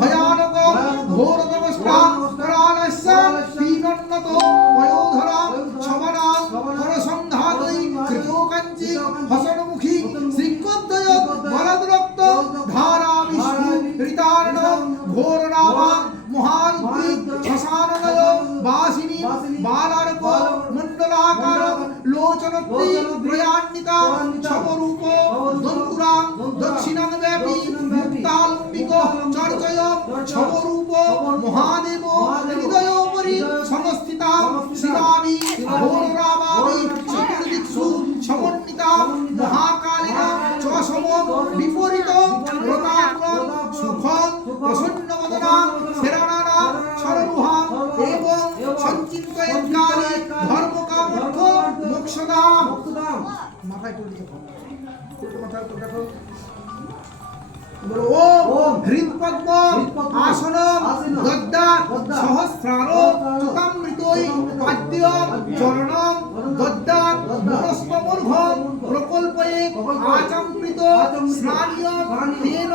ভয়ানক ঘোরতমস্তা প্রাণস্য পীনন্নত পয়োধরা ছবনা পরসংঘাতৈ কৃতোকাঞ্চি হসনমুখী শৃঙ্গদ্বয় বলদ্রক্ত ধারা বিষ্ণু ঋতার্ণ ঘোরনামা মহারুদ্রি শ্মশাননয় বাসিনী বালার্ক মণ্ডলাকার লোচনত্রী ত্রয়ান্বিতা ছবরূপ দন্তুরা দক্ষিণাং ব্যাপী মুক্তালম্বিক চর্চয় ছবরূপ মহাদেব হৃদয়োপরি সংস্থিতা শিবাবি ঘোররাবাবি চতুর্দিক্ষু সমন্বিতা মহাকালিনা চ সম বিপরীত রতাকুলম সুখম প্রসন্নবদনা সেরানানা সররুহা এবং সঞ্চিন্তয়ৎকালে ধর্মকামর্থ মোক্ষদাম মাথায় তুলে দেখো মাথায় তুলে দেখো বলো ওম হৃৎপদ্ম আসনম গদ্দা সহস্রার চতামৃতৈ পাদ্য চরণম গদ্দা মনস্তমর্ঘ প্রকল্পয়ে আচম্পিত স্নানীয়